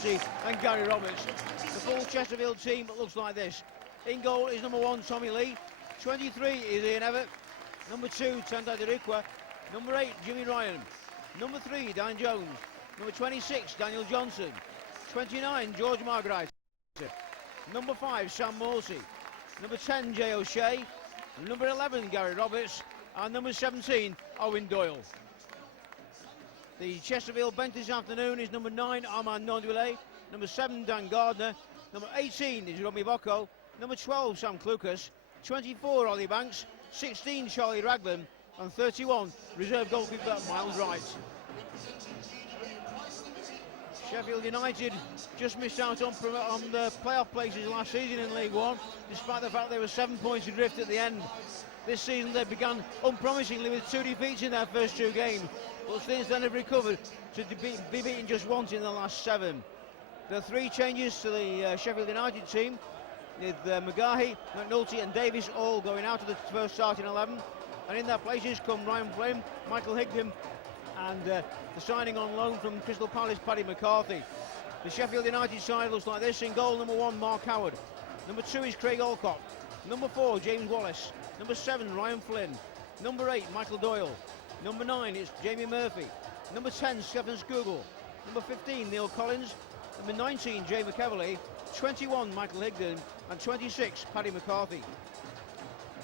Nolte and Gary Roberts. The full Chesterfield team looks like this. In goal is number 1, Tommy Lee. 23 is Ian Everett. Number 2, Tanda Derikwa. Number 8, Jimmy Ryan. Number 3, Dan Jones. Number 26, Daniel Johnson. 29, George Margaret. Number 5, Sam Morsey. Number 10, Jay O'Shea. Number 11, Gary Roberts. And number 17, Owen Doyle. The Chesterfield bench this afternoon is number 9, Armand Nondwile. Number 7, Dan Gardner. Number 18 is Romy Bocco. Number 12, Sam Clucas. 24, Ollie Banks. 16, Charlie Raglan. And 31, reserve goalkeeper Miles Wright. Sheffield United just missed out on the playoff places last season in League One, despite the fact they were 7 points adrift at the end. This season they began unpromisingly with 2 defeats in their first 2 games, but since then have recovered to be beaten just once in the last 7. There are 3 changes to the Sheffield United team, with McGahey, McNulty and Davis all going out of the first starting 11, and in their places come Ryan Flynn, Michael Higdon, and the signing on loan from Crystal Palace, Paddy McCarthy. The Sheffield United side looks like this. In goal, number 1, Mark Howard. Number 2 is Craig Alcott. Number 4, James Wallace. Number 7, Ryan Flynn. Number 8, Michael Doyle. Number 9, it's Jamie Murphy. Number 10, Stephen Skugel. Number 15, Neil Collins. Number 19, Jay McEverley. 21, Michael Higdon. And 26, Paddy McCarthy.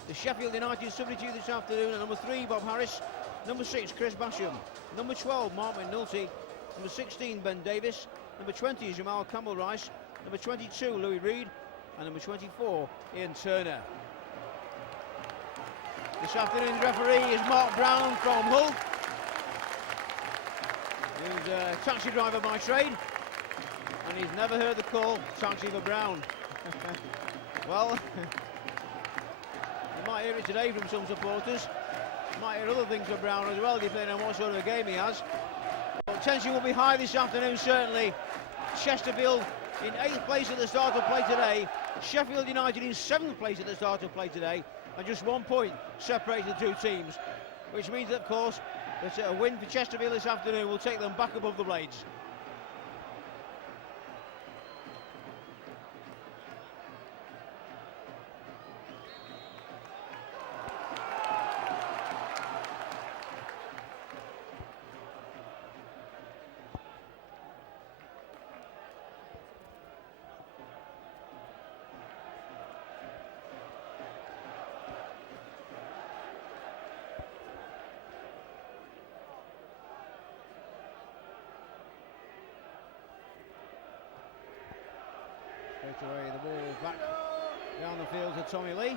The Sheffield United substitute this afternoon are number 3, Bob Harris. Number 6, Chris Basham. Number 12, Mark McNulty. Number 16, Ben Davis. Number 20 is Jamal Campbell-Rice. Number 22, Louis Reed. And number 24, Ian Turner. This afternoon's referee is Mark Brown from Hull, who's a taxi driver by trade, and he's never heard the call, taxi for Brown. Well, you might hear it today from some supporters. You might hear other things for Brown as well, depending on what sort of a game he has. But tension will be high this afternoon, certainly. Chesterfield in 8th place at the start of play today. Sheffield United in 7th place at the start of play today. And just 1 point separates the 2 teams. Which means, of course, that a win for Chesterfield this afternoon will take them back above the Blades. Straight away the ball back down the field to Tommy Lee.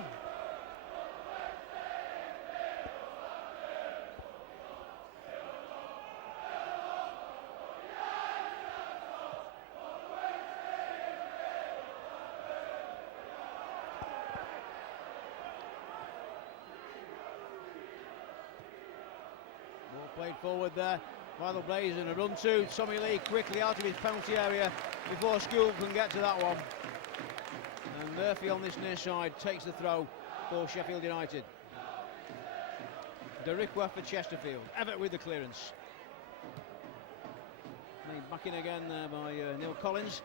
Ball played forward there by the Blades, and a run to Tommy Lee quickly out of his penalty area before School can get to that one. And Murphy on this near side takes the throw for Sheffield United. Derikwa for Chesterfield. Everett with the clearance. Back in again there by Neil Collins.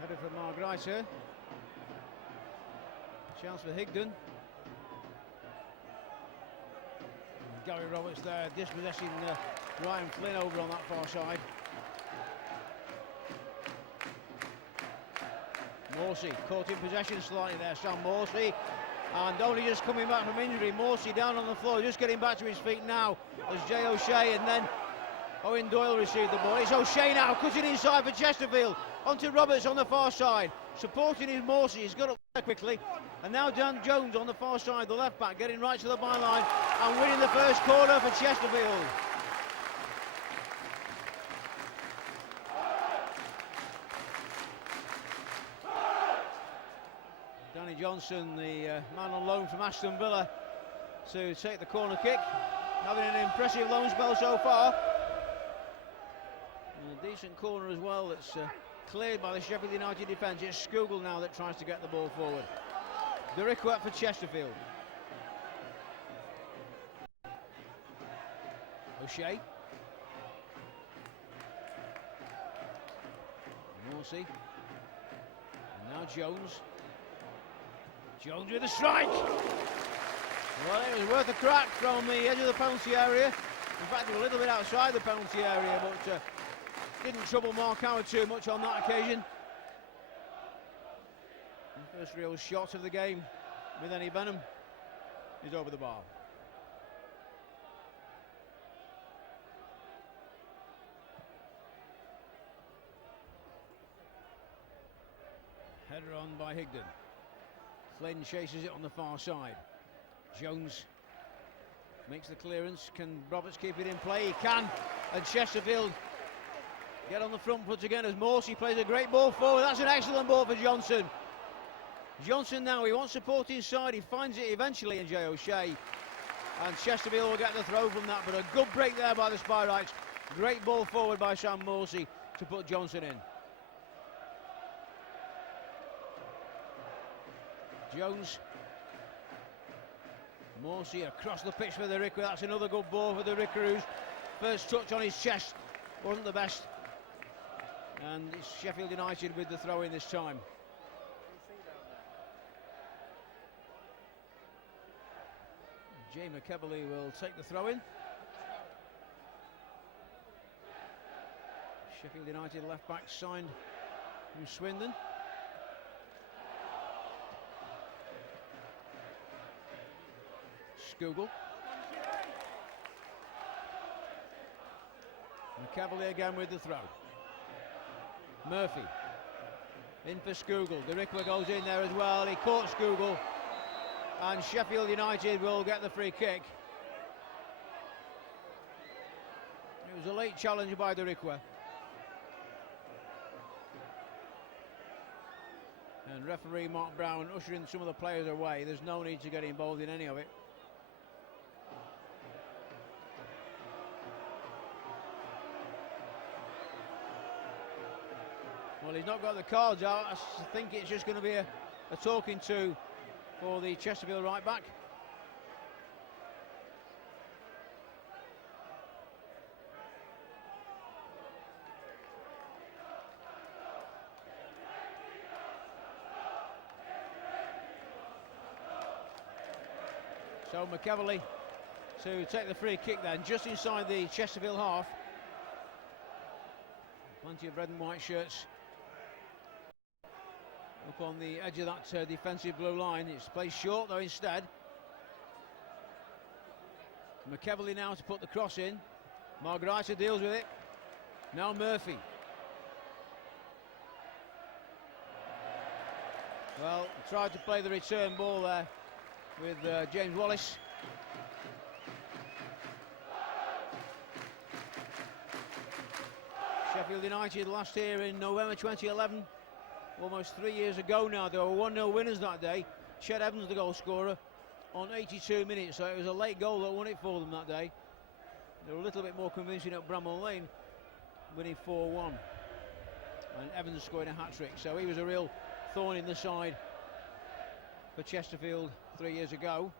Header from Margreiter. Chance for Higdon. Gary Roberts there dispossessing Ryan Flynn over on that far side. Morsey caught in possession slightly there, Sam Morsey. And only just coming back from injury. Morsey down on the floor, just getting back to his feet now as Jay O'Shea, and then Owen Doyle received the ball. It's O'Shea now, cutting inside for Chesterfield. Onto Roberts on the far side, supporting his Morsey. He's got up there quickly. And now Dan Jones on the far side, the left back, getting right to the byline and winning the first corner for Chesterfield. Danny Johnson, the man on loan from Aston Villa, to take the corner kick, having an impressive long spell so far. And a decent corner as well that's cleared by the Sheffield United defence. It's Skugel now that tries to get the ball forward. Duriquet for Chesterfield. O'Shea. Morsey. And now Jones. Jones with a strike. Well, it was worth a crack from the edge of the penalty area. In fact, they were a little bit outside the penalty area, but didn't trouble Mark Howard too much on that occasion. The first real shot of the game with any venom is over the bar. Header on by Higdon. Flynn chases it on the far side. Jones makes the clearance. Can Roberts keep it in play? He can. And Chesterfield get on the front foot again as Morsey plays a great ball forward. That's an excellent ball for Johnson. Johnson now, he wants support inside. He finds it eventually in Jay O'Shea. And Chesterfield will get the throw from that. But a good break there by the Spireites. Great ball forward by Sam Morsey to put Johnson in. Jones. Morsey across the pitch for the Duriquet. That's another good ball for the Duriquet, whose first touch on his chest wasn't the best. And it's Sheffield United with the throw in this time. Jay McEberley will take the throw in. Sheffield United left back signed from Swindon. Skugel. McEberley again with the throw. Murphy in for Skugel. Duriquet goes in there as well. He caught Skugel, and Sheffield United will get the free kick. It was a late challenge by Duriquet. And referee Mark Brown ushering some of the players away. There's no need to get involved in any of it. Well, he's not got the cards out. I think it's just going to be a talking to for the Chesterfield right back. So McEberley to take the free kick then, just inside the Chesterfield half. Plenty of red and white shirts up on the edge of that defensive blue line. It's placed short though instead. McEberley now to put the cross in. Margarita deals with it. Now Murphy. Well, tried to play the return ball there with James Wallace. Sheffield United last here in November 2011. Almost 3 years ago now. They were 1-0 winners that day. Chet Evans the goal scorer on 82 minutes, so it was a late goal that won it for them that day. They were a little bit more convincing at Bramall Lane, winning 4-1, and Evans scoring a hat-trick, so he was a real thorn in the side for Chesterfield 3 years ago.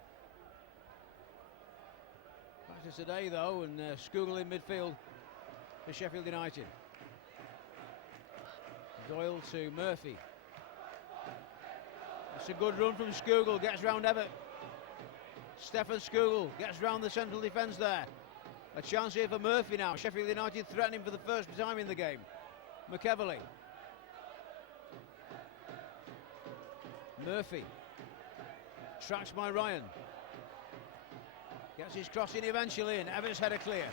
Back to today though, and Skugel in midfield for Sheffield United. Doyle to Murphy. It's a good run from Skugel, gets round Everett. Stefan Skugel gets round the central defence there. A chance here for Murphy now. Sheffield United threatening for the first time in the game. McEberley. Murphy. Tracked by Ryan. Gets his cross in eventually, and Everett's header clear.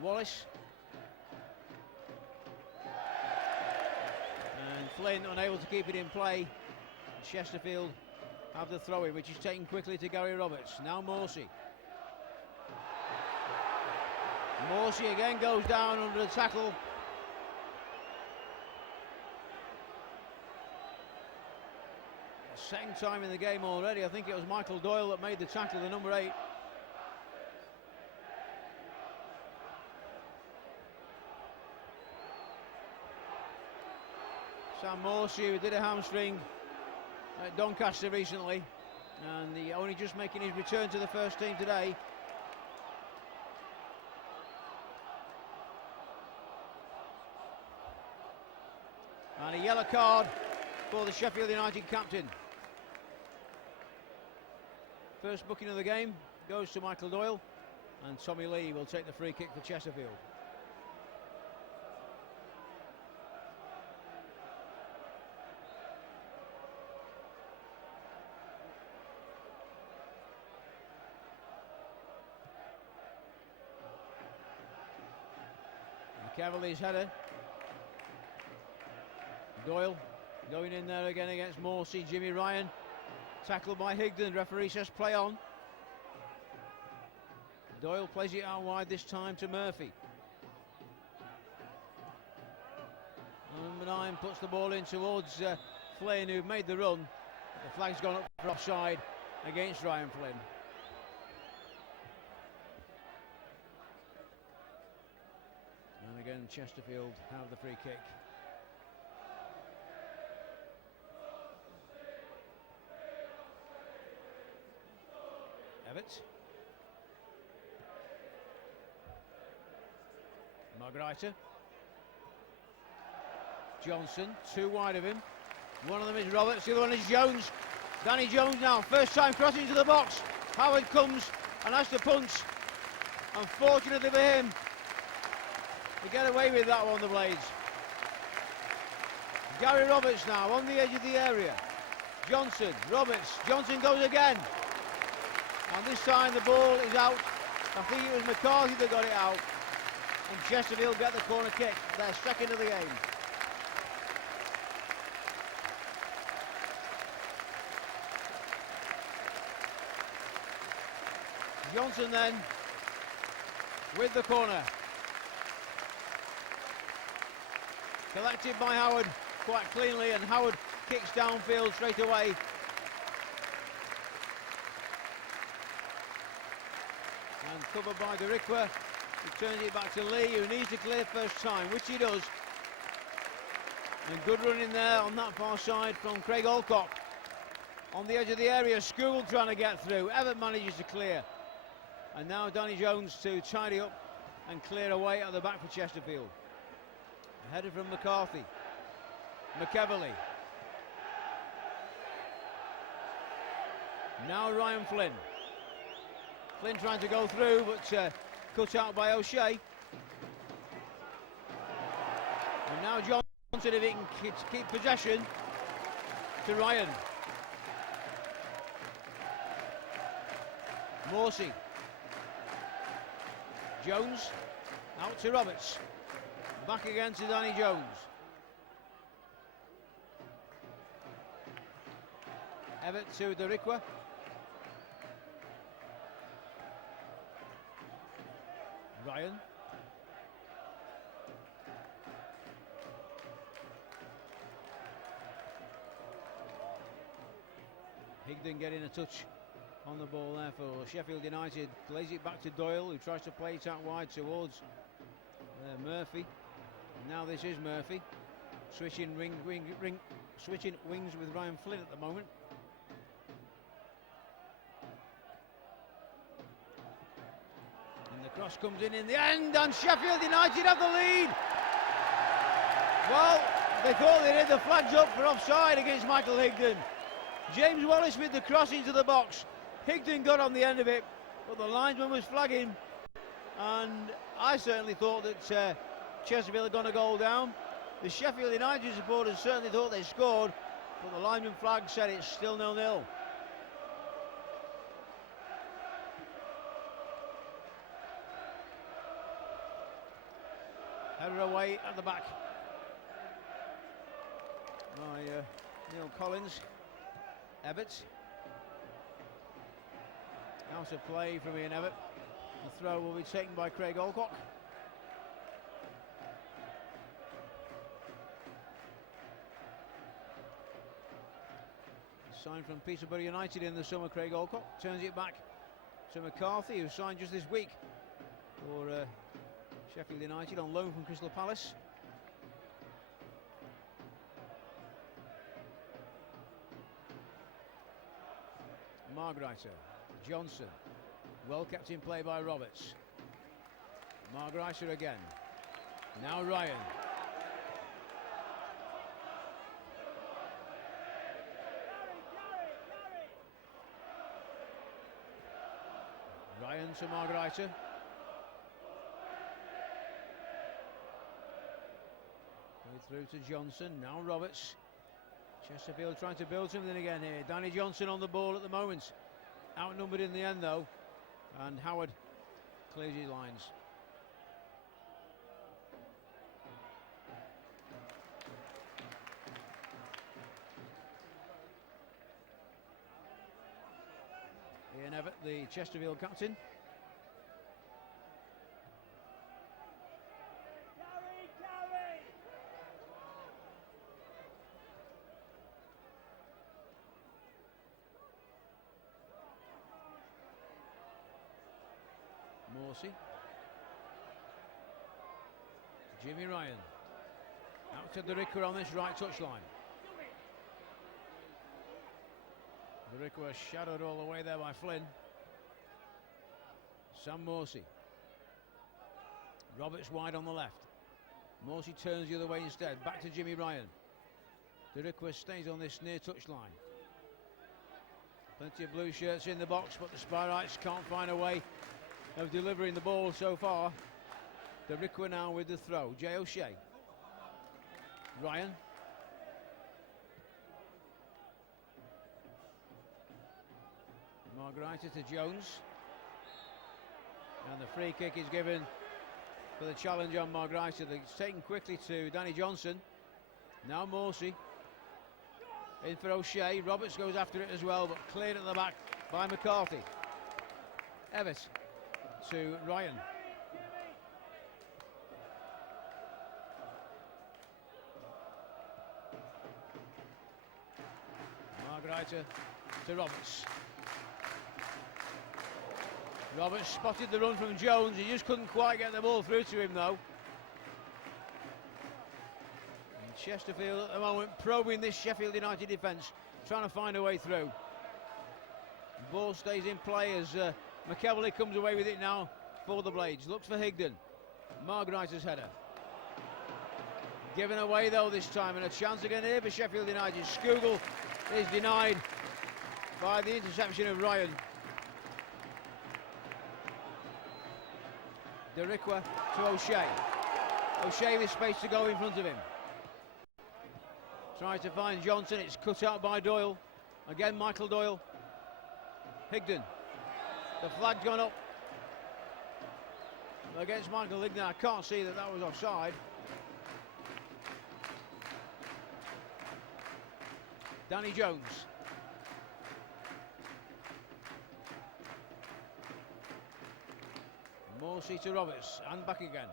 Wallace. And Flynn unable to keep it in play. Chesterfield have the throw in, which is taken quickly to Gary Roberts. Now Morsey. Morsey again goes down under the tackle. second time in the game already. I think it was Michael Doyle that made the tackle, the number 8. Sam Morsey, who did a hamstring at Doncaster recently, and he only just making his return to the first team today. And a yellow card for the Sheffield United captain. First booking of the game goes to Michael Doyle, and Tommy Lee will take the free kick for Chesterfield. Cavaliers header. Doyle going in there again against Morsey. Jimmy Ryan tackled by Higdon. Referee says play on. Doyle plays it out wide this time to Murphy. Number 9 puts the ball in towards Flynn, who made the run. The flag's gone up for offside against Ryan Flynn. And again Chesterfield have the free kick. Everett. Margreiter. Johnson, 2 wide of him. One of them is Roberts, the other one is Jones. Danny Jones now, first time crossing into the box. Howard comes and has to punch. Unfortunately for him, to get away with that one, the Blades. Gary Roberts now on the edge of the area. Johnson, Roberts, Johnson goes again. And this time the ball is out. I think it was McCarthy that got it out. And Chesterfield get the corner kick, their second of the game. Johnson then with the corner. Collected by Howard quite cleanly, and Howard kicks downfield straight away. And covered by Derikwa. He turns it back to Lee, who needs to clear first time, which he does. And good running there on that far side from Craig Alcock. On the edge of the area, School trying to get through. Everett manages to clear. And now Danny Jones to tidy up and clear away at the back for Chesterfield. A header from McCarthy. McEverly. Now Ryan Flynn. Flynn trying to go through, but cut out by O'Shea. And now Johnson, if he can keep possession, to Ryan. Morsey. Jones, out to Roberts. Back again to Danny Jones. Everett to Derikwa. Ryan. Higdon getting a touch on the ball there for Sheffield United. Plays it back to Doyle, who tries to play it out wide towards Murphy. And now this is Murphy. Switching switching wings with Ryan Flynn at the moment. And the cross comes in the end, and Sheffield United have the lead. Well, they thought they had the flags up for offside against Michael Higdon. James Wallace with the cross into the box. Higdon got on the end of it, but the linesman was flagging, and I certainly thought that Chesterfield had gone a goal down. The Sheffield United supporters certainly thought they scored, but the linesman flag said it's still 0-0. Header away at the back by Neil Collins. Everett. Out of play from Ian Everett. The throw will be taken by Craig Alcock. signed from Peterborough United in the summer. Craig Alcock turns it back to McCarthy, who signed just this week for Sheffield United on loan from Crystal Palace. Margreiter, Johnson, well kept in play by Roberts. Margreiter again. Now Ryan. Ryan to Margreiter. Through to Johnson. Now Roberts. Chesterfield trying to build something again here. Danny Johnson on the ball at the moment. Outnumbered in the end though. And Howard clears his lines. Ian Everett, the Chesterfield captain. Morsey. Jimmy Ryan. Out to Derricka on this right touchline. Derricka was shadowed all the way there by Flynn. Sam Morsey. Roberts wide on the left. Morsey turns the other way instead. Back to Jimmy Ryan. Derricka stays on this near touchline. Plenty of blue shirts in the box, but the Spirites can't find a way of delivering the ball so far. Derricka now with the throw. Jay O'Shea. Ryan. Margreiter to Jones. And the free kick is given for the challenge on Margreiter. It's taken quickly to Danny Johnson. Now Morsey. In for O'Shea. Roberts goes after it as well, but cleared at the back by McCarthy. Evans to Ryan. Margreiter to Roberts. Roberts spotted the run from Jones. He just couldn't quite get the ball through to him though. And Chesterfield at the moment probing this Sheffield United defence, trying to find a way through. The ball stays in play as McEvely comes away with it now for the Blades. Looks for Higdon. Margreiter's header. Given away though this time, and a chance again here for Sheffield United. Skugel is denied by the interception of Ryan. Derricka to O'Shea. O'Shea with space to go in front of him. Tries to find Johnson. It's cut out by Doyle. Again Michael Doyle. Higdon. The flag's gone up against Michael Higdon. I can't see that was offside. Danny Jones. Morsey to Roberts and back again.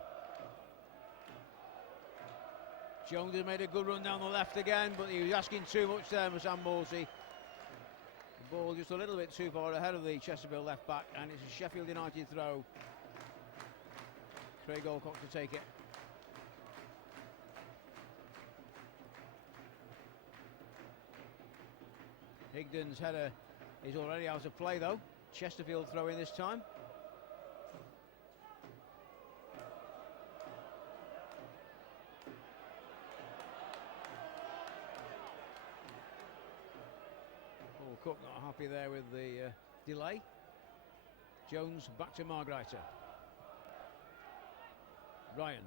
Jones has made a good run down the left again, but he was asking too much there for Sam Morsey. The ball just a little bit too far ahead of the Chesterfield left back, and it's a Sheffield United throw. Craig Alcock to take it. Higdon's header is already out of play though. Chesterfield throw in this time. Cook not happy there with the delay. Jones back to Margreiter. Ryan.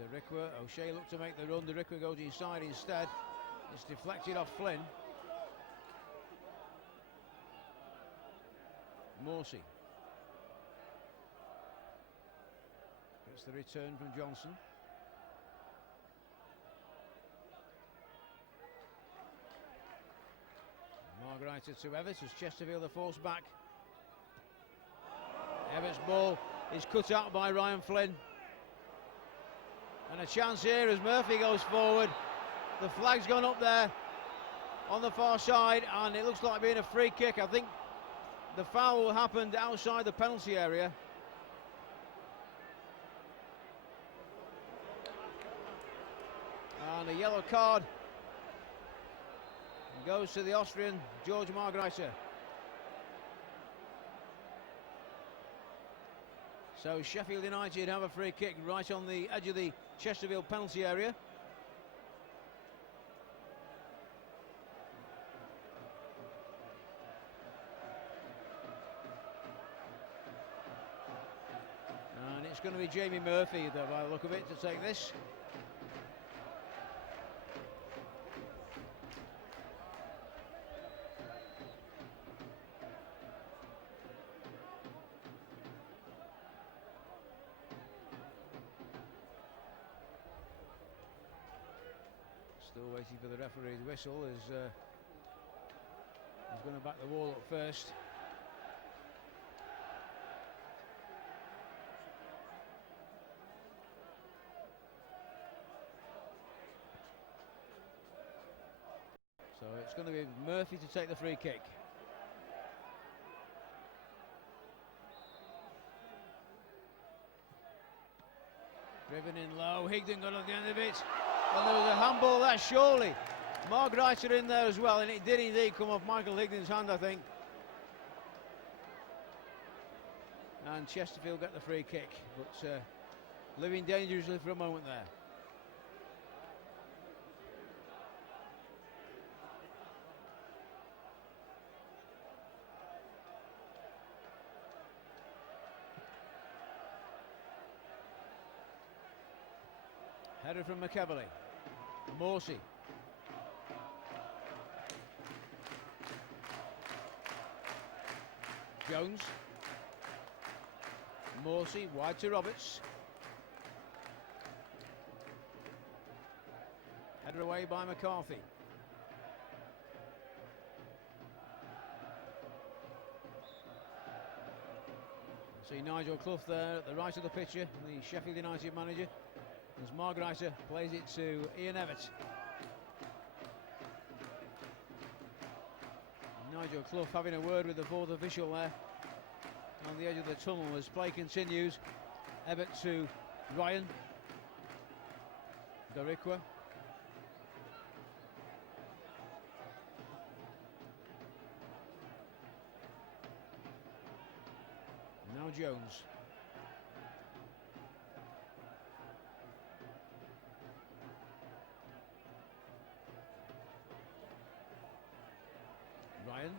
Derricka. O'Shea looked to make the run. Derricka goes inside instead. It's deflected off Flynn. Morsey. It's the return from Johnson. Margreiter to Evans as Chesterfield are forced back. Evans' ball is cut out by Ryan Flynn. And a chance here as Murphy goes forward. The flag's gone up there on the far side, and it looks like being a free kick. I think the foul happened outside the penalty area. And a yellow card goes to the Austrian, George Margreiter. So Sheffield United have a free kick right on the edge of the Chesterfield penalty area. And it's going to be Jamie Murphy, by the look of it, to take this. Still waiting for the referee's whistle as he's going to back the wall up first. So it's going to be Murphy to take the free kick. Driven in low, Higdon got on the end of it. And there was a handball there, surely. Margreiter in there as well, and it did indeed come off Michael Higdon's hand, I think. And Chesterfield get the free kick, but living dangerously for a moment there. Header from McEverly. Morsey. Jones. Morsey wide to Roberts. Header away by McCarthy. See Nigel Clough there at the right of the picture, the Sheffield United manager, as Margreiter plays it to Ian Evett. Nigel Clough having a word with the fourth official there on the edge of the tunnel as play continues. Evett to Ryan. Doricqua. Now Jones. Ryan.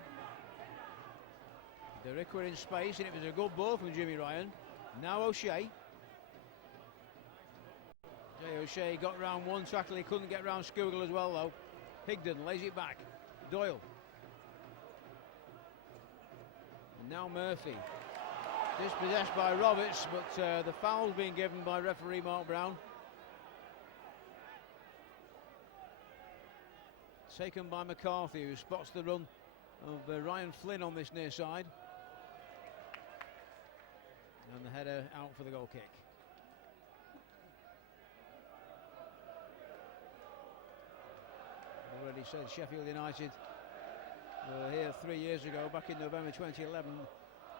Doricqua in space, and it was a good ball from Jimmy Ryan. Now O'Shea. Jay O'Shea got round one tackle, he couldn't get round Skugel as well though. Higdon lays it back. Doyle. And now Murphy. Dispossessed by Roberts, but the foul's being given by referee Mark Brown. Taken by McCarthy, who spots the run of Ryan Flynn on this near side. And the header out for the goal kick. Already said Sheffield United were here 3 years ago, back in November 2011.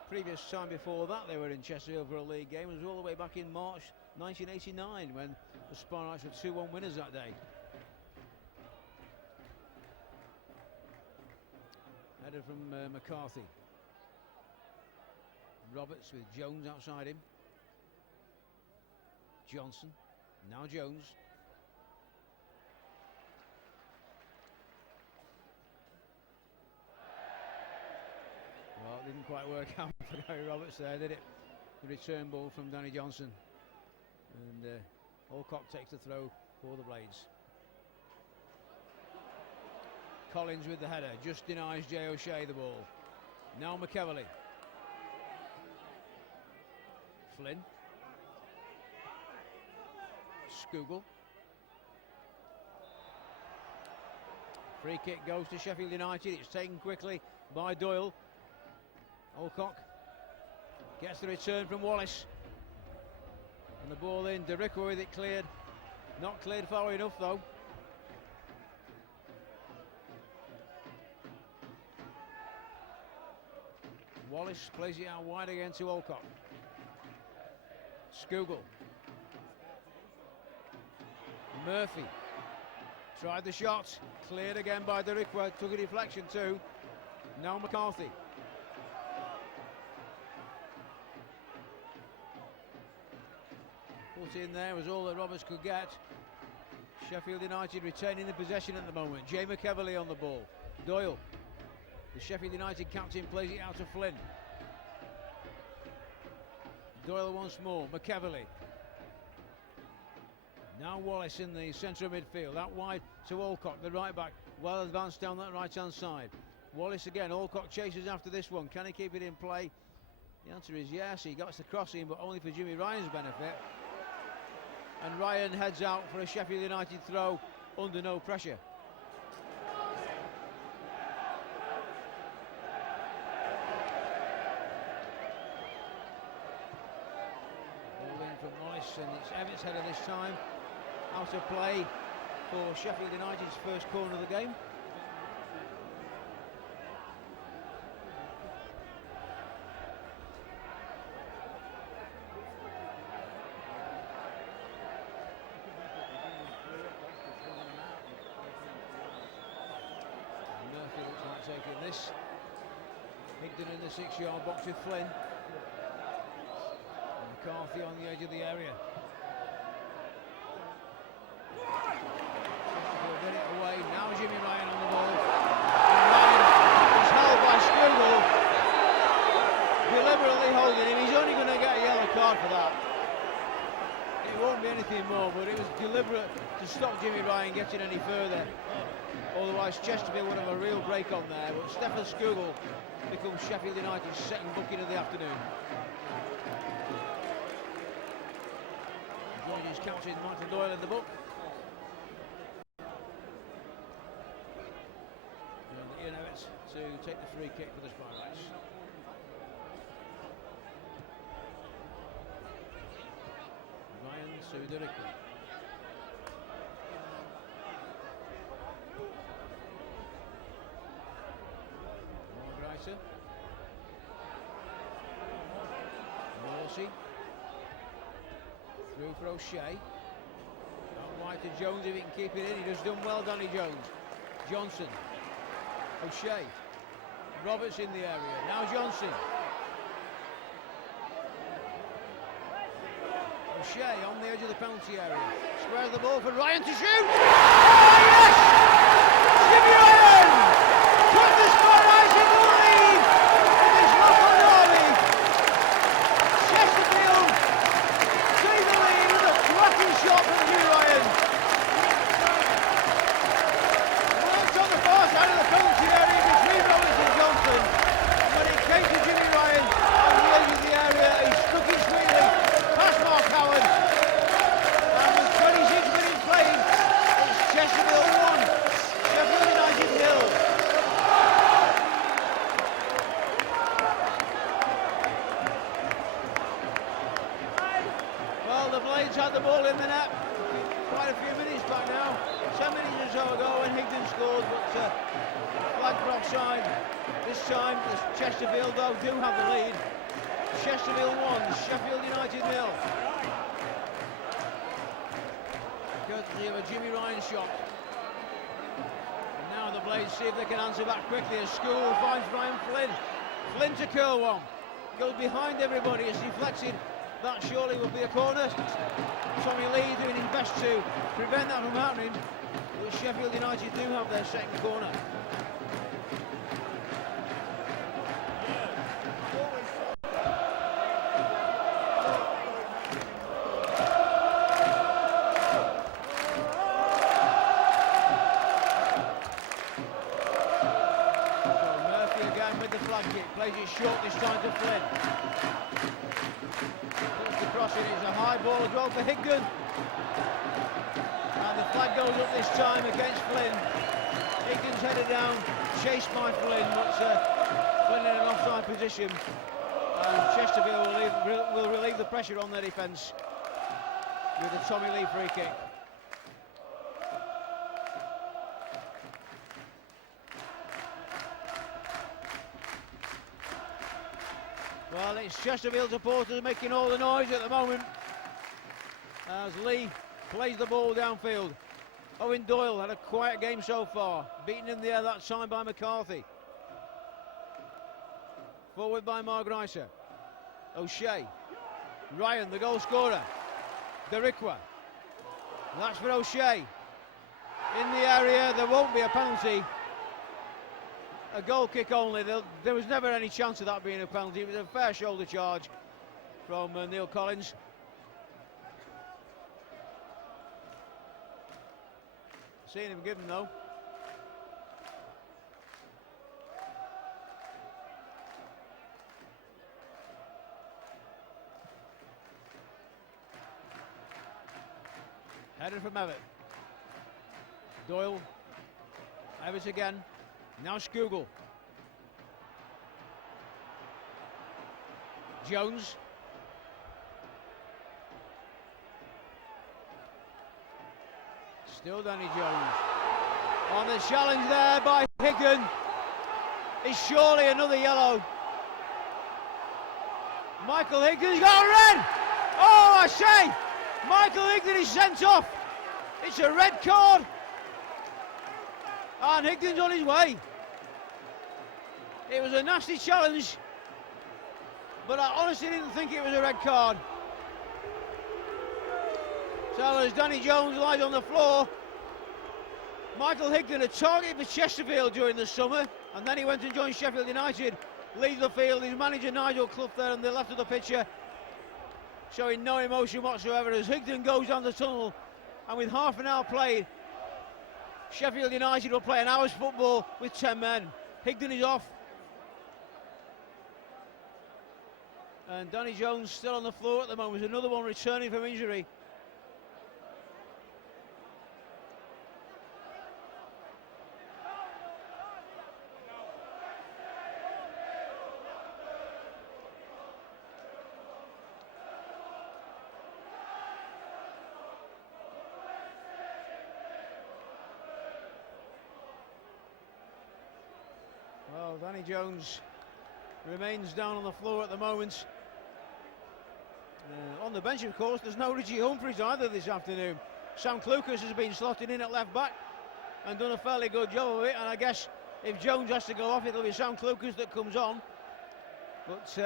Previous time before that they were in Chesterfield for a league game. It was all the way back in March 1989 when the Spartans were 2-1 winners that day. Header from McCarthy. Roberts with Jones outside him. Johnson. Now Jones. Well, it didn't quite work out for Gary Roberts there, did it? The return ball from Danny Johnson. And Alcock takes the throw for the Blades. Collins with the header, just denies Jay O'Shea the ball. Now McEverly. Flynn. Skugel. Free kick goes to Sheffield United. It's taken quickly by Doyle. Alcock gets the return from Wallace. And the ball in. Doricqua with it cleared. Not cleared far enough though. Wallace plays it out wide again to Alcott. Skugel. Murphy tried the shot, cleared again by Derrickwa, took a deflection too. Now McCarthy. Put in there was all that Roberts could get. Sheffield United retaining the possession at the moment. Jay McEverley on the ball. Doyle, the Sheffield United captain, plays it out to Flynn. Doyle once more, McEverley. Now Wallace in the centre of midfield, out wide to Alcock, the right back, well advanced down that right hand side. Wallace again, Alcock chases after this one, can he keep it in play? The answer is yes, he gets the crossing, but only for Jimmy Ryan's benefit. And Ryan heads out for a Sheffield United throw under no pressure. Ball in from Wallace, and it's Everett's header this time. Out of play for Sheffield United's first corner of the game. Murphy looks like taking this. Higdon in the 6-yard box with Flynn. And McCarthy on the edge of the area. Get it away. Now Jimmy Ryan on the ball. And Ryan is held by Skugel. Deliberately holding him. He's only going to get a yellow card for that. It won't be anything more, but it was deliberate to stop Jimmy Ryan getting any further. Otherwise Chesterfield would have a real break on there. But Stefan Skugel becomes Sheffield United's second booking of the afternoon. George's captain Martin Doyle in the book. And Everett to take the free kick for the Spartans. Ryan to Derrickwa. Greiter. Morsey. Through for O'Shea. Out wide to Jones if he can keep it in. He just done well, Danny Jones. Johnson. O'Shea. Roberts in the area. Now Johnson. O'Shea on the edge of the penalty area. Squares the ball for Ryan to shoot. Oh yes! Jimmy Ryan! Put the Spartans in the lead in this local derby. Chesterfield take the lead with a cracking shot from Jimmy Ryan. Worked on the far side of the penalty area between Roberts and Johnson. When it came to Jimmy Ryan on the edge of the area, he stuck it sweetly past Mark Howard. And with 26 minutes played, it's Chesterfield 1, Sheffield United 0. Well, the Blades had the ball in the net quite a few minutes back now. 10 minutes or so ago when Higdon scored, but flag for offside. This time, the Chesterfield though do have the lead. Chesterfield 1, Sheffield United 0. Courtesy of a Jimmy Ryan shot. And now the Blades see if they can answer back quickly as School finds Ryan Flynn. Flynn to curl one. Goes behind everybody, it's deflected. That surely will be a corner. Tommy Lee doing his best to prevent that from happening. But Sheffield United do have their second corner. Plays it short this time to Flynn. Puts the cross in, it's a high ball as well for Higdon. And the flag goes up this time against Flynn. Higdon's headed down, chased by Flynn, but Flynn in an offside position. And Chesterfield will relieve the pressure on their defence with a Tommy Lee free kick. Well, it's Chesterfield supporters making all the noise at the moment as Lee plays the ball downfield. Owen Doyle had a quiet game so far, beaten in the air that time by McCarthy. Forward by Margreiser. O'Shea. Ryan, the goal scorer. Derikwa. That's for O'Shea. In the area, there won't be a penalty. A goal kick only. There was never any chance of that being a penalty. It was a fair shoulder charge from Neil Collins. Seeing him given though. Headed from Everett. Doyle. Everett again. Now Skugel. Jones. Still Danny Jones. On the challenge there by Higdon. Is surely another yellow. Michael Higdon's got a red! Oh, I say! Michael Higdon is sent off. It's a red card. And Higdon's on his way. It was a nasty challenge, but I honestly didn't think it was a red card. So as Danny Jones lies on the floor, Michael Higdon, a target for Chesterfield during the summer, and then he went and joined Sheffield United, leaves the field. His manager Nigel Clough there on the left of the picture, showing no emotion whatsoever as Higdon goes down the tunnel, and with half an hour played, Sheffield United will play an hour's football with 10 men. Higdon is off. And Danny Jones still on the floor at the moment, another one returning from injury. Well, Danny Jones remains down on the floor at the moment. On the bench, of course, there's no Richie Humphries either this afternoon. Sam Clucas has been slotted in at left back and done a fairly good job of it, and I guess if Jones has to go off, it'll be Sam Clucas that comes on. But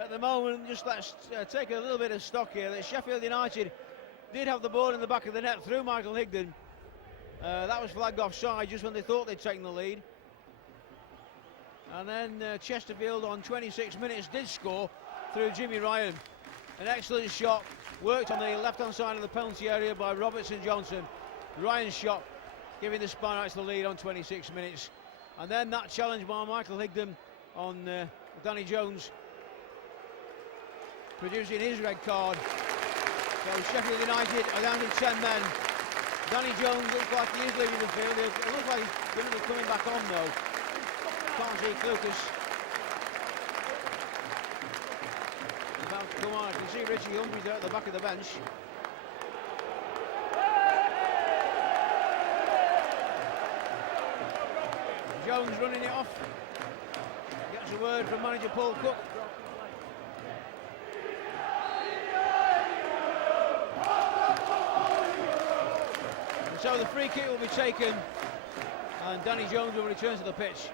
at the moment, just let's take a little bit of stock here. That Sheffield United did have the ball in the back of the net through Michael Higdon. That was flagged offside just when they thought they'd taken the lead. And then Chesterfield on 26 minutes did score through Jimmy Ryan. An excellent shot, worked on the left-hand side of the penalty area by Robertson Johnson. Ryan's shot giving the Spartans the lead on 26 minutes. And then that challenge by Michael Higdon on Danny Jones, producing his red card. So Sheffield United are down to 10 men. Danny Jones looks like he is leaving the field. It looks like he's going to be coming back on though. Can't see Clucas. About to come on. I can see Richie Humphries there at the back of the bench. Jones running it off. Gets a word from manager Paul Cook. And so the free kick will be taken and Danny Jones will return to the pitch.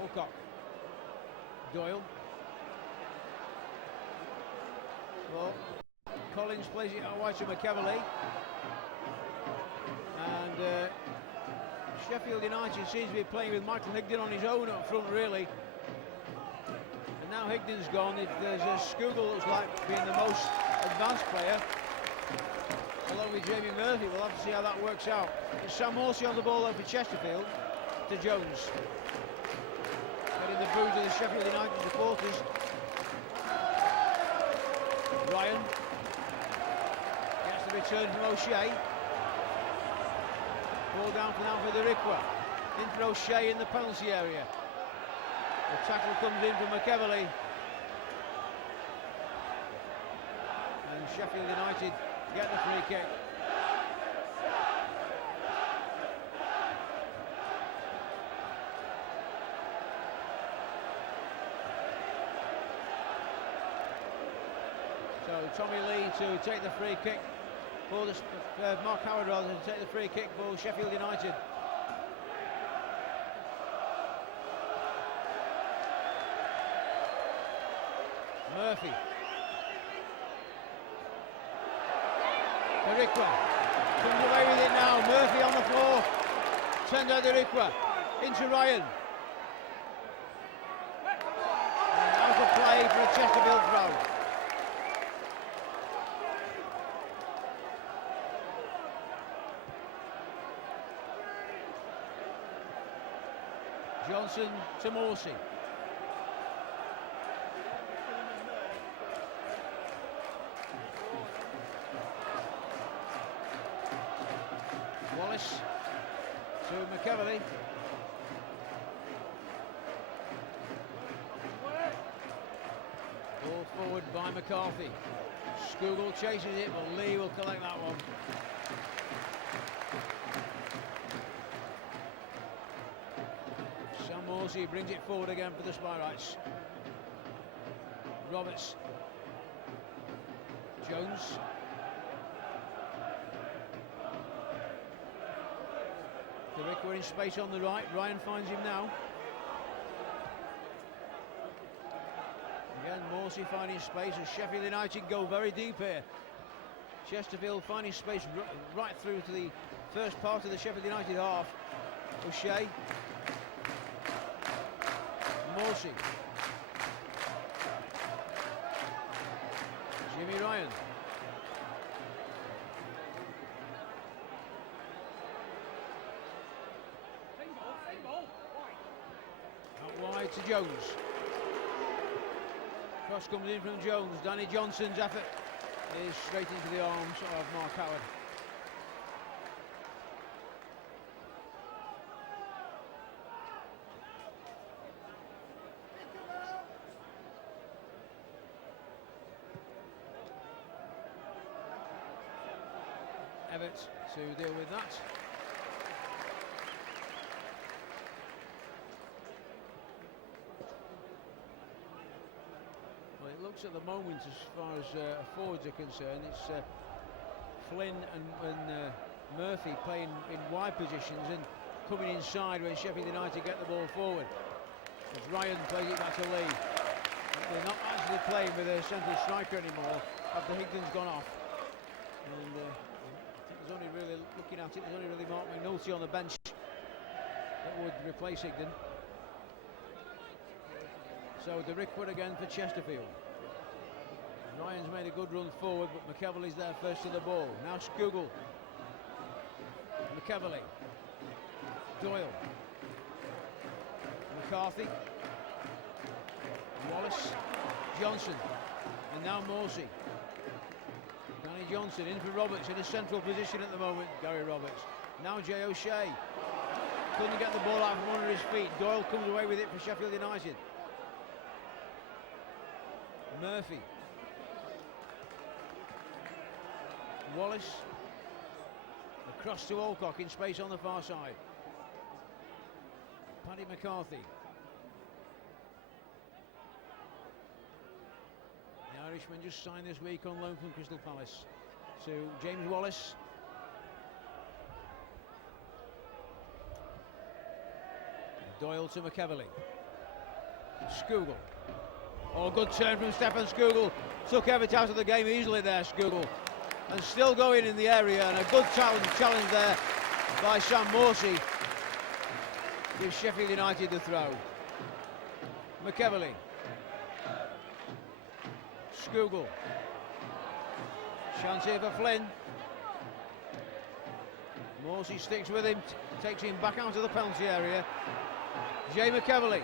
Alcock. Doyle. Well, Collins plays it out wide to McEverley. And Sheffield United seems to be playing with Michael Higdon on his own up front, really. And now Higdon's gone. There's a Skugel looks like being the most advanced player, along with Jamie Murphy. We'll have to see how that works out. It's Sam Horsey on the ball over Chesterfield to Jones. Getting the booze of the Sheffield United supporters. Ryan gets the return from O'Shea. Ball down for Derikwa. In for O'Shea in the penalty area. The tackle comes in from McEverley. Sheffield United get the free kick. So Tommy Lee to take the free kick for the Mark Howard rather to take the free kick for Sheffield United. Murphy. Derikwa comes away with it now. Murphy on the floor. Turns out Derikwa into Ryan. And out of play for a Chesterfield throw. Johnson to Morsey. Wallace to McEverly. Ball forward by McCarthy. Skugel chases it, but Lee will collect that one. Sam Morsey brings it forward again for the Spireites. Roberts. Jones. Derikwa in space on the right. Ryan finds him now. Again, Morsey finding space as Sheffield United go very deep here. Chesterfield finding space right through to the first part of the Sheffield United half. O'Shea. Morsey. Jimmy Ryan. Out wide to Jones. Cross comes in from Jones. Danny Johnson's effort is straight into the arms of Mark Howard. Everett to deal with that. Well, it looks at the moment, as far as forwards are concerned, it's Flynn and Murphy playing in wide positions and coming inside when Sheffield United get the ball forward. As Ryan plays it back to Lee. They're not actually playing with a central striker anymore after Higdon's gone off. And there's only really, looking at it, there's only really Mark McNulty on the bench that would replace Higdon. So Derikwa again for Chesterfield. Ryan's made a good run forward, but McEverly's there first to the ball. Now Skugel. McEverly. Doyle. McCarthy. Wallace. Johnson. And now Morsey. Danny Johnson in for Roberts in a central position at the moment, Gary Roberts. Now Jay O'Shea. Couldn't get the ball out from under his feet. Doyle comes away with it for Sheffield United. Murphy. Wallace. Across to Alcock in space on the far side. Paddy McCarthy. The Irishman just signed this week on loan from Crystal Palace. To James Wallace. Doyle to McEverly. Skugel. Oh, good turn from Stefan Skugel. Took Everett out of the game easily there, Skugel. And still going in the area, and a good challenge there by Sam Morsey. Gives Sheffield United the throw. McEverly. Skugel. Chance here for Flynn. Morsey sticks with him, takes him back out of the penalty area. Jay McEverly.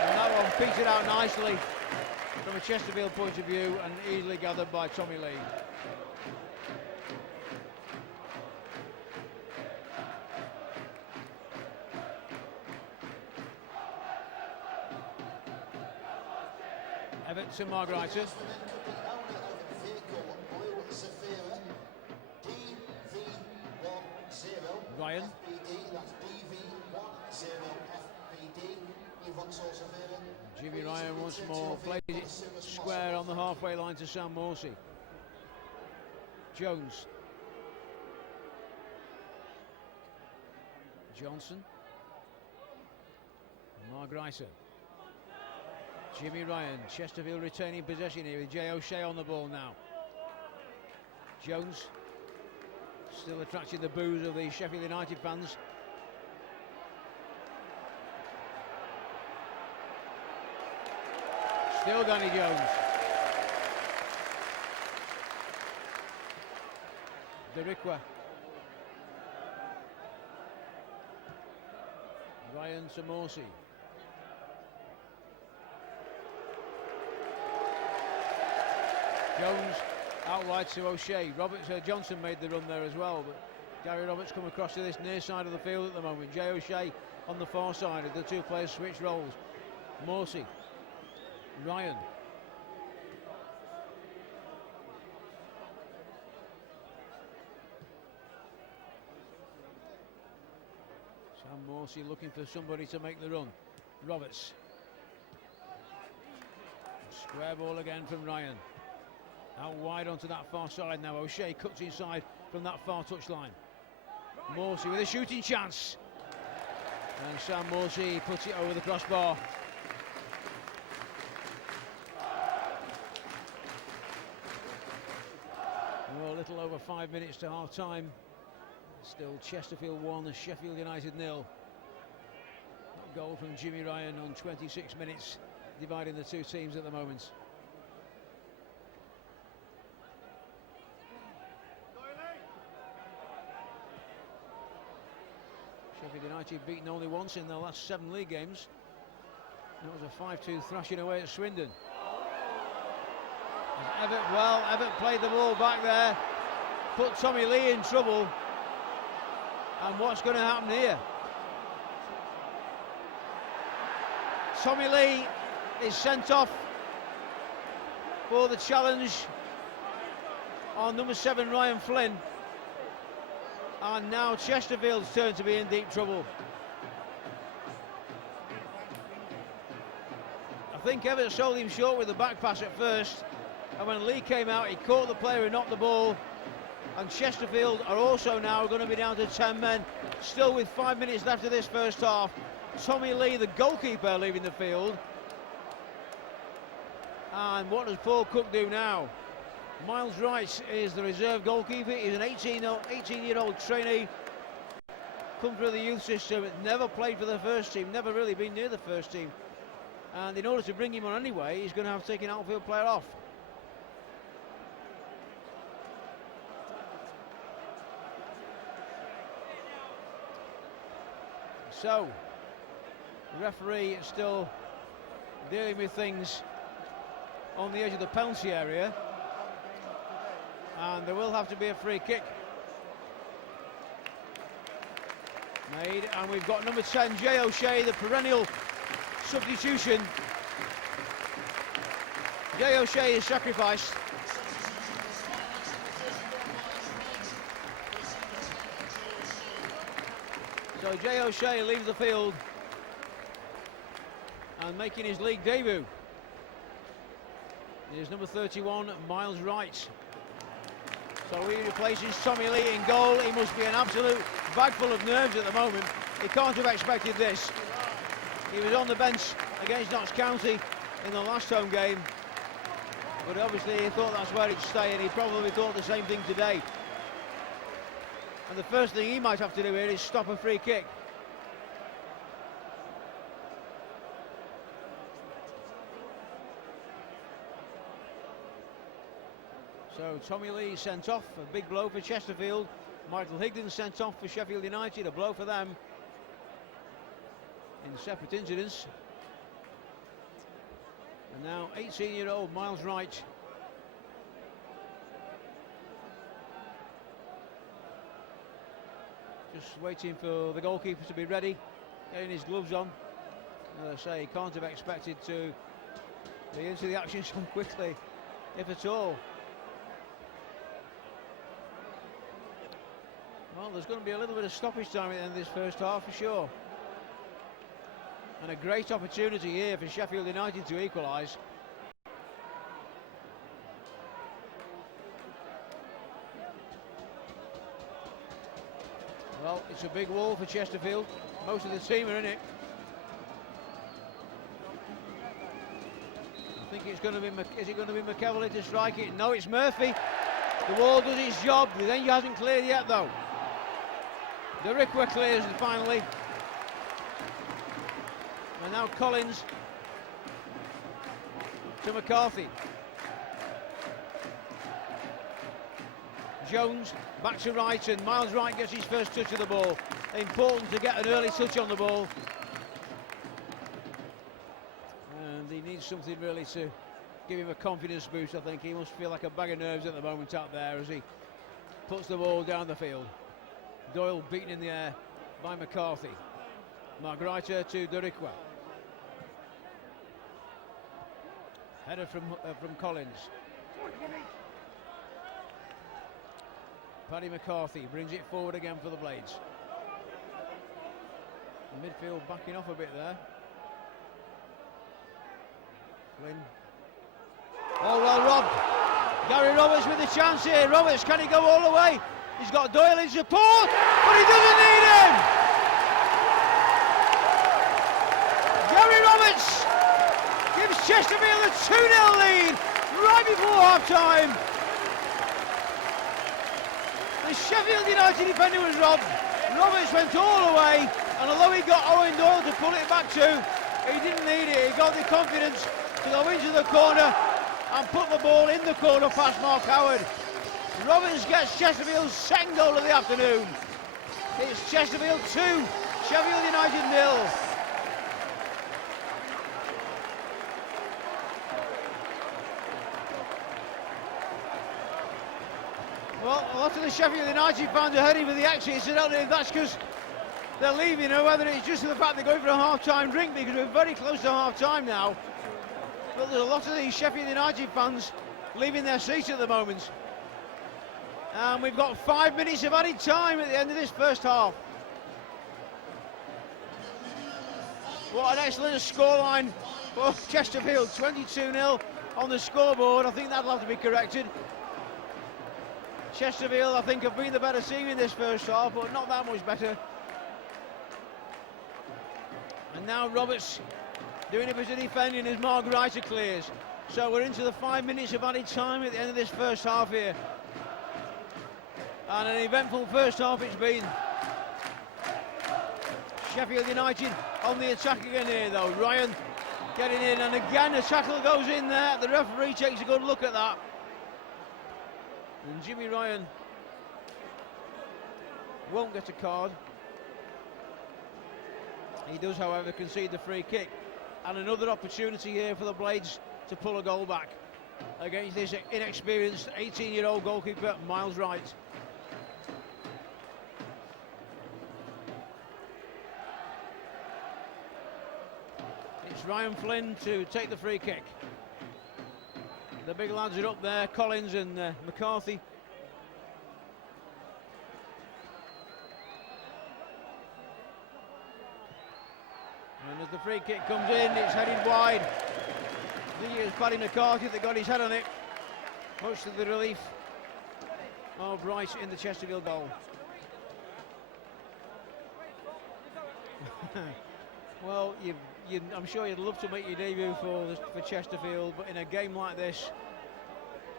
And that one petered out nicely from a Chesterfield point of view and easily gathered by Tommy Lee. Everett to Margreiter. Jimmy Ryan once more plays it square on the halfway line to Sam Morsey. Jones. Johnson. Margreiter. Jimmy Ryan. Chesterfield retaining possession here with Jay O'Shea on the ball now. Jones still attracting the boos of the Sheffield United fans. Still Danny Jones. Derikwa. Ryan to Morsey. Jones out wide to O'Shea. Johnson made the run there as well, but Gary Roberts come across to this near side of the field at the moment. Jay O'Shea on the far side of the two players switch roles. Morsey. Ryan. Sam Morsey looking for somebody to make the run. Roberts. Square ball again from Ryan. Out wide onto that far side now. O'Shea cuts inside from that far touchline. Morsey with a shooting chance. And Sam Morsey puts it over the crossbar. Well, a little over 5 minutes to half time. Still Chesterfield 1, Sheffield United 0. Goal from Jimmy Ryan on 26 minutes, dividing the two teams at the moment. Sheffield United beaten only once in their last 7 league games. That was a 5-2 thrashing away at Swindon. Evatt played the ball back there, put Tommy Lee in trouble. And what's going to happen here? Tommy Lee is sent off for the challenge on number 7 Ryan Flynn. And now Chesterfield's turn to be in deep trouble. I think Evatt sold him short with the back pass at first, and when Lee came out he caught the player and knocked the ball. And Chesterfield are also now going to be down to 10 men, still with 5 minutes left of this first half. Tommy Lee, the goalkeeper, leaving the field. And what does Paul Cook do now? Miles Wright is the reserve goalkeeper. He's an 18-year-old trainee, come through the youth system, never played for the first team, never really been near the first team. And in order to bring him on anyway, he's going to have to take an outfield player off. So, the referee is still dealing with things on the edge of the penalty area, and there will have to be a free kick made, and we've got number 10 Jay O'Shea, the perennial substitution. Jay O'Shea is sacrificed. So Jay O'Shea leaves the field and making his league debut is number 31, Miles Wright. So he replaces Tommy Lee in goal. He must be an absolute bag full of nerves at the moment. He can't have expected this. He was on the bench against Notts County in the last home game, but obviously he thought that's where he'd stay, and he probably thought the same thing today. And the first thing he might have to do here is stop a free kick. So Tommy Lee sent off, a big blow for Chesterfield. Michael Higdon sent off for Sheffield United, a blow for them in separate incidents. And now 18-year-old Miles Wright just waiting for the goalkeeper to be ready, getting his gloves on. As I say, he can't have expected to be into the action so quickly, if at all. Well, there's going to be a little bit of stoppage time at the end of this first half for sure. And a great opportunity here for Sheffield United to equalise. Well, it's a big wall for Chesterfield. Most of the team are in it. I think it's going to be, is it going to be McEvoy to strike it? No, it's Murphy. The wall does its job. The thing hasn't cleared yet, though. The Rickwer clears it finally. And now Collins to McCarthy. Jones back to Wright, and Miles Wright gets his first touch of the ball. Important to get an early touch on the ball. And he needs something really to give him a confidence boost, I think. He must feel like a bag of nerves at the moment out there as he puts the ball down the field. Doyle beaten in the air by McCarthy. Margreiter to Derikwa. Header from Collins. Paddy McCarthy brings it forward again for the Blades. The midfield backing off a bit there. Flynn. Oh, well robbed. Gary Roberts with the chance here. Roberts, can he go all the way? He's got Doyle in support, but he doesn't need him. Gary Roberts gives Chesterfield a 2-0 lead right before half-time. The Sheffield United defender was robbed. Roberts went all the way, and although he got Owen Doyle to pull it back to, he didn't need it. He got the confidence to go into the corner and put the ball in the corner past Mark Howard. Roberts gets Chesterfield's second goal of the afternoon. It's Chesterfield 2, Sheffield United 0. Well, a lot of the Sheffield United fans are heading for the exits. I don't know if that's because they're leaving or whether it's just the fact they're going for a half-time drink, because we're very close to half-time now. But there's a lot of these Sheffield United fans leaving their seats at the moment. And we've got 5 minutes of added time at the end of this first half. What an excellent scoreline for Chesterfield, 22-0 on the scoreboard. I think that'll have to be corrected. Chesterfield, I think, have been the better team in this first half, but not that much better. And now Roberts doing a bit of defending as Margreiter clears. So we're into the 5 minutes of added time at the end of this first half here. And an eventful first half it's been. Sheffield United on the attack again here though. Ryan getting in, and again a tackle goes in there. The referee takes a good look at that. And Jimmy Ryan won't get a card. He does, however, concede the free kick. And another opportunity here for the Blades to pull a goal back against this inexperienced 18-year-old goalkeeper, Miles Wright. It's Ryan Flynn to take the free kick. The big lads are up there, Collins and McCarthy. And as the free kick comes in, it's headed wide. I think it was Paddy McCarthy that got his head on it. Much to the relief of Bryce in the Chesterfield goal. Well, I'm sure you'd love to make your debut for Chesterfield, but in a game like this,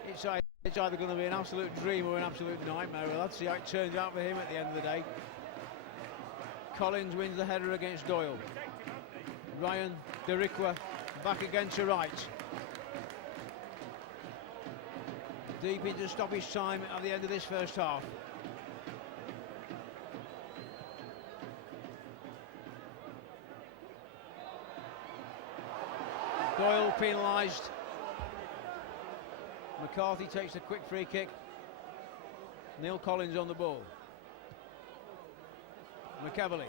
it's either going to be an absolute dream or an absolute nightmare. We'll have to see how it turns out for him at the end of the day. Collins wins the header against Doyle. Ryan Derikwa back again to Wright. Deep into stoppage time at the end of this first half. Doyle penalised. McCarthy takes a quick free kick. Neil Collins on the ball. McEvoy.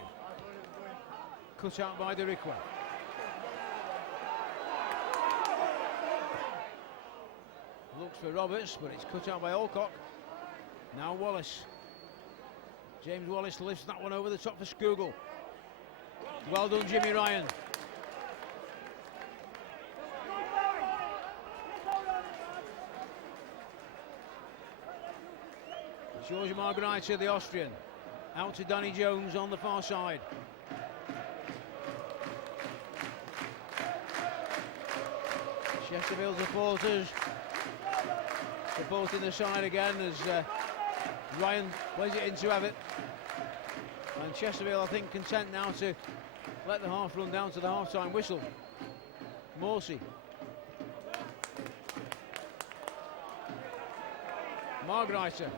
Cut out by Derikwa. Looks for Roberts, but it's cut out by Alcock. Now Wallace. James Wallace lifts that one over the top for Skugel. Well done, Jimmy Ryan. George Margreiter, the Austrian, out to Danny Jones on the far side. Chesterfield supporters supporting the side again as Ryan plays it into Evatt. And Chesterfield, I think, content now to let the half run down to the half-time whistle. Morsey. Margreiter.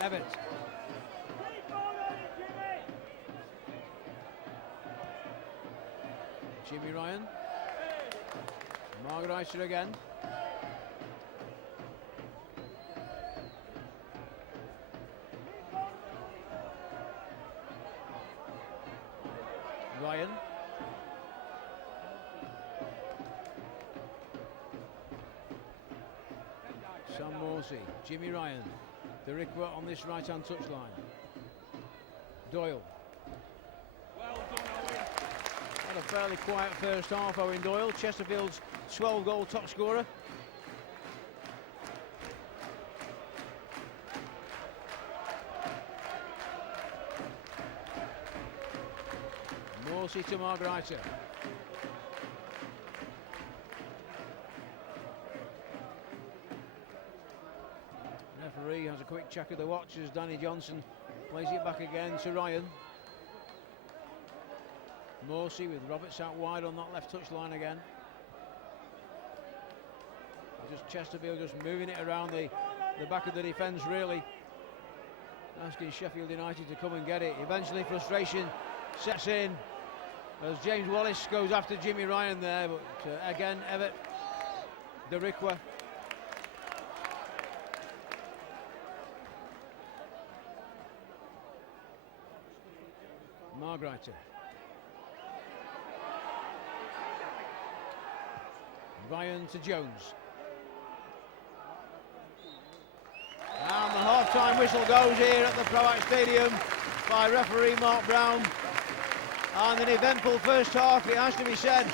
Evatt. Jimmy Ryan. Margreiter again. Ryan. Sam Morsey, Jimmy Ryan, the Rickwa on this right-hand touchline. Doyle. Had a fairly quiet first half, Owen Doyle, Chesterfield's 12-goal top scorer. Morsey to Margreiter. Referee has a quick check of the watch as Danny Johnson plays it back again to Ryan. Morsey with Roberts out wide on that left touchline again. Just Chesterfield just moving it around the back of the defence, really. Asking Sheffield United to come and get it. Eventually frustration sets in as James Wallace goes after Jimmy Ryan there, but again Evatt, the Rickwa. Margreiter. Ryan to Jones. And the half-time whistle goes here at the Proact Stadium by referee Mark Brown. And an eventful first half, it has to be said.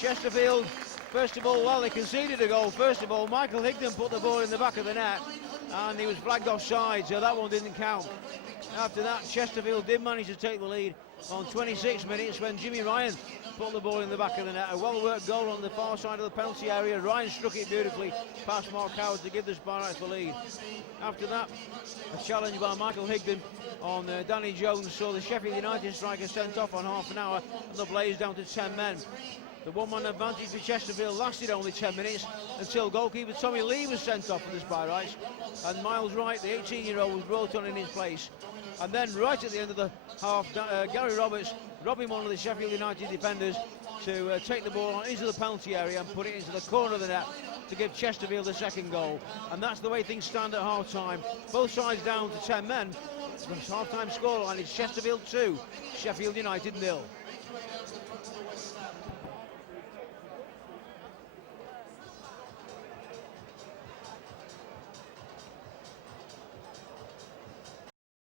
Chesterfield, first of all, well, they conceded a goal. First of all, Michael Higdon put the ball in the back of the net and he was flagged offside, so that one didn't count. After that, Chesterfield did manage to take the lead on 26 minutes when Jimmy Ryan put the ball in the back of the net. A well-worked goal on the far side of the penalty area. Ryan struck it beautifully past Mark Howard to give the Spartans the lead. After that, a challenge by Michael Higdon on Danny Jones saw the Sheffield United striker sent off on half an hour and the Blaze down to 10 men. The one-man advantage for Chesterfield lasted only 10 minutes until goalkeeper Tommy Lee was sent off for the Spartans, and Miles Wright, the 18-year-old, was brought on in his place. And then right at the end of the half, Gary Roberts robbing one of the Sheffield United defenders to take the ball into the penalty area and put it into the corner of the net to give Chesterfield the second goal. And that's the way things stand at half-time. Both sides down to 10 men. The half-time scoreline is Chesterfield 2, Sheffield United 0.